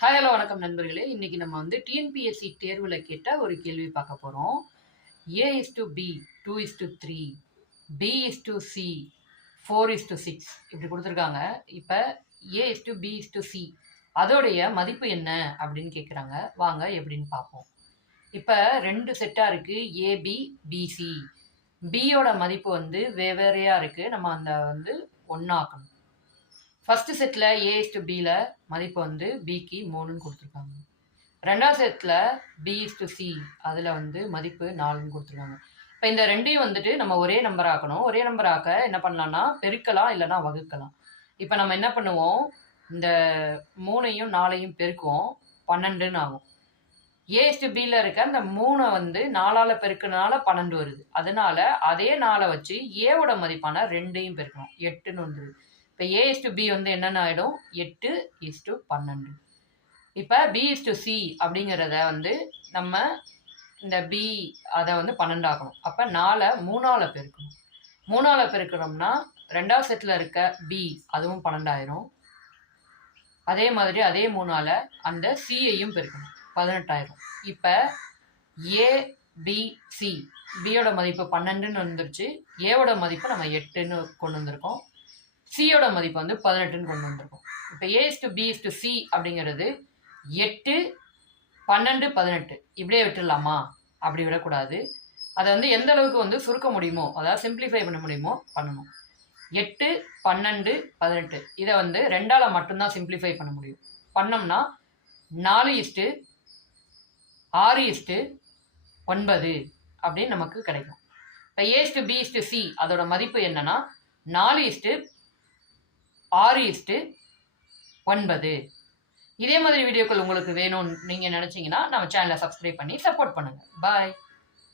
Hi hello வணக்கம் நண்பர்களே. இன்னைக்கு நம்ம டிஎன்பிஎஸ்சி தேர்வில் கேட்ட ஒரு கேள்வி பார்க்க போகிறோம். A:B 2:3 B:C 4:6 இப்படி கொடுத்துருக்காங்க. இப்போ A:B:C அதோடைய மதிப்பு என்ன அப்படின்னு கேட்குறாங்க. வாங்க எப்படின்னு பார்ப்போம். இப்போ ரெண்டு செட்டாக இருக்குது, ஏபி பிசி. பியோட மதிப்பு வெவ்வேறையாக இருக்குது. நம்ம அந்த ஒன்றாக்கணும். ஃபஸ்ட்டு செட்டில் A:Bல மதிப்பு பிக்கு 3ன்னு கொடுத்துருக்காங்க. ரெண்டாவது செட்டில் B:C அதில் மதிப்பு 4ன்னு கொடுத்துருக்காங்க. இப்போ இந்த ரெண்டையும் நம்ம ஒரே நம்பர் ஆக்கணும். ஒரே நம்பர் ஆக்க என்ன பண்ணலான்னா பெருக்கலாம், இல்லைனா வகுக்கலாம். இப்போ நம்ம என்ன பண்ணுவோம், இந்த 3ஐயும் 4ஐயும் பெருக்குவோம், 12ன்னு ஆகும். A:Bல இருக்க அந்த 3 4ஆல் பெருக்கினால 12 வருது. அதனால அதே 4 வச்சு ஏவோட மதிப்பான 2ஐயும் பெருக்கணும், 8ன்னு வந்துடுது. இப்போ A:B என்னென்ன ஆகிடும், 8:12. இப்போ B:C அப்படிங்கிறத நம்ம இந்த B அதை 12 ஆக்கணும். அப்போ 4 3ஆல் பெருக்கணும். 3ஆல் பெருக்கணும்னா ரெண்டாவது செட்டில் இருக்க B அதுவும் 12 ஆயிரும். அதே மாதிரி அதே 3ஆல் அந்த சியையும் பெருக்கணும், 18 ஆயிரும். இப்போ ABC பியோட மதிப்பு 12ன்னு வந்துருச்சு. ஏவோட மதிப்பு நம்ம 8ன்னு கொண்டு வந்திருக்கோம். சியோட மதிப்பு 18ன்னு கொண்டு வந்திருக்கோம். இப்போ A:B:C அப்படிங்கிறது 8, 12, 18 இப்படியே விட்டுடலாமா? அப்படி விடக்கூடாது. அதை எந்த அளவுக்கு சுருக்க முடியுமோ, அதாவது சிம்பிளிஃபை பண்ண முடியுமோ பண்ணணும். 8, 12, 18 இதை 2ஆல் மட்டும்தான் சிம்பிளிஃபை பண்ண முடியும். பண்ணோம்னா 4:6:9 அப்படின்னு நமக்கு கிடைக்கும். இப்போ A:B:C அதோட மதிப்பு என்னன்னா 4:6:9. இதே மாதிரி வீடியோக்கள் உங்களுக்கு வேணும்னு நீங்கள் நினச்சிங்கன்னா நம்ம சேனலை சப்ஸ்கிரைப் பண்ணி சப்போர்ட் பண்ணுங்கள். பாய்.